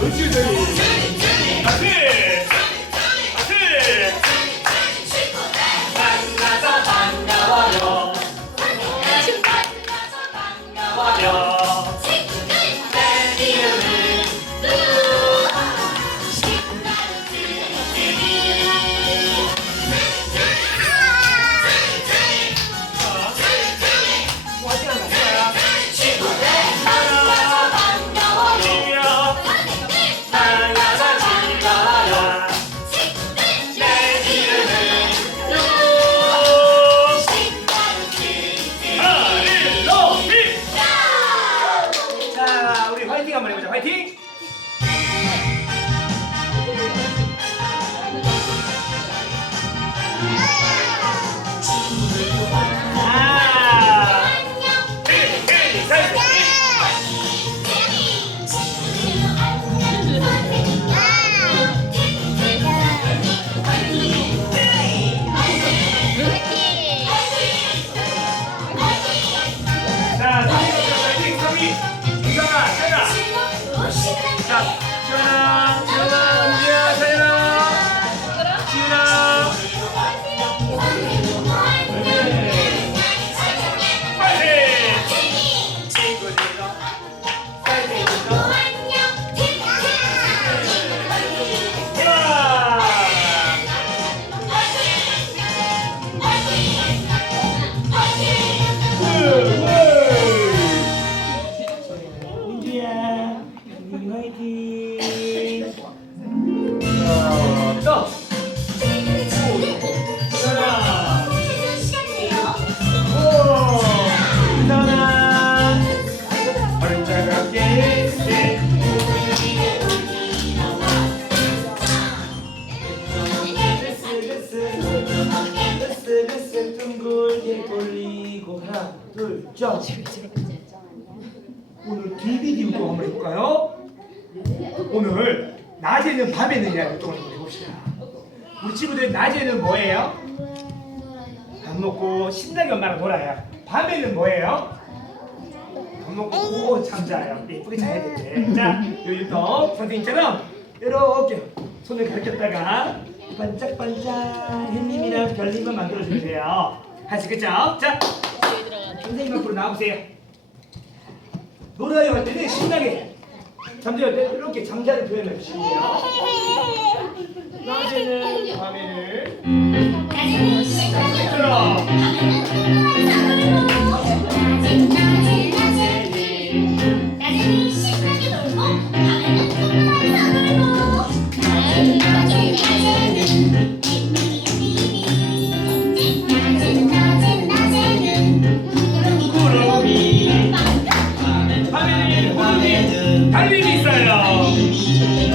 옳지 저기 다시 화이 민주야, 민주 화이팅. 어, 또. 둘, 점. 오늘 DVD 운동 한번 해볼까요? 오늘 낮에는 밤에는 야 운동을 한번 해봅시다. 우리 친구들 낮에는 뭐예요? 밥 먹고 신나게 엄마랑 놀아요. 밤에는 뭐예요? 밥 먹고 고 잠자요. 예쁘게 자야 되는데. 자, 요 운동 선생님처럼 이렇게 손을 가르쳤다가 반짝반짝 햇님이랑 별님만 만들어주면 돼요. 아시겠죠? 자, 선생님 앞으로 나와보세요. 놀아요 할 때는 신나게 잠잘 때 이렇게 잠자는 표현을 주시고요. 낮에는 밤에는 밤에는 달님이 있어요.